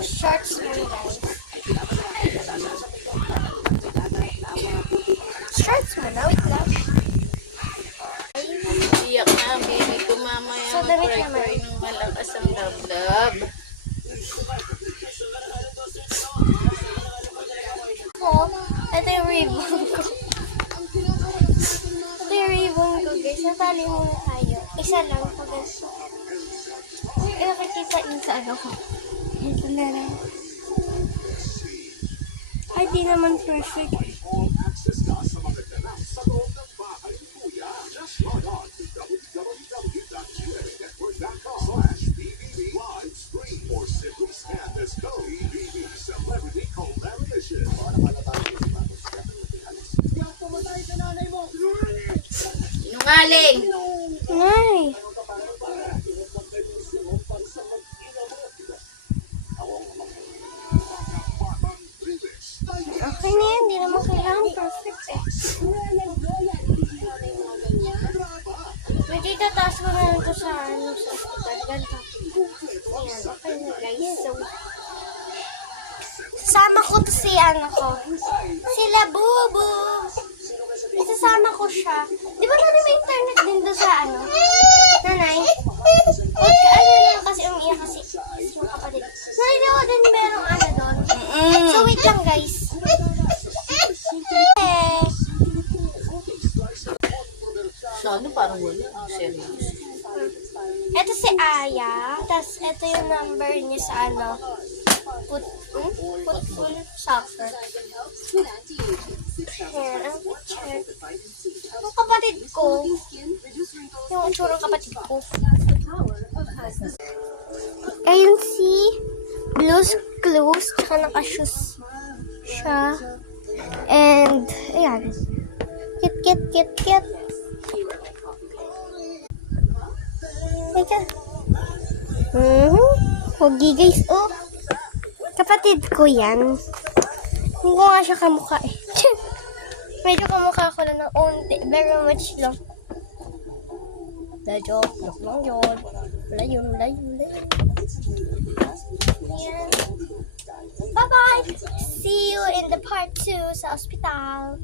shorts mo, guys. Shorts mo na, wait lang. Iyak na, baby ko mamaya. So, damit naman. Mag-cry ng malakas ang lablab. Ito yung ribbon ko. Ito yung ribbon ko, guys. Natali muna tayo. Isa lang po, guys. Nakikita yun sa ano ko. Ito na lang. Ay, di naman perfect. Sinungaling! Ay! Okay na yan, di naman kailangan perfect eh. Medyo itataas ko na lang ito sa hospital. Ganito. Ayan, okay na guys. So, sasama ko to si sila Bubu. Isasama ko siya. Di ba nanay may internet din doon sa Nanay? Ano lang kasi umiiyak kasi yung kapatid. Nanay daw din merong doon. So wait lang guys. Sana parang wala. Serious. Ito si Aya. Tapos ito yung number niya sa Football Soccer. Ayan, ang picture. Yung kapatid ko. Yung unsuro kapatid ko. Ayun si Blue's Clues. Tsaka naka-shoes siya. And, ayan. Kit. Teka. Pogi guys. Oh. Kapatid ko yan. Hindi ko nga siya kamukha eh. Medyo kamukha ko lang ng onti. Very much lang. Joke lang yun. Wala yun. Yan. Bye-bye! See you in the part 2 sa ospital.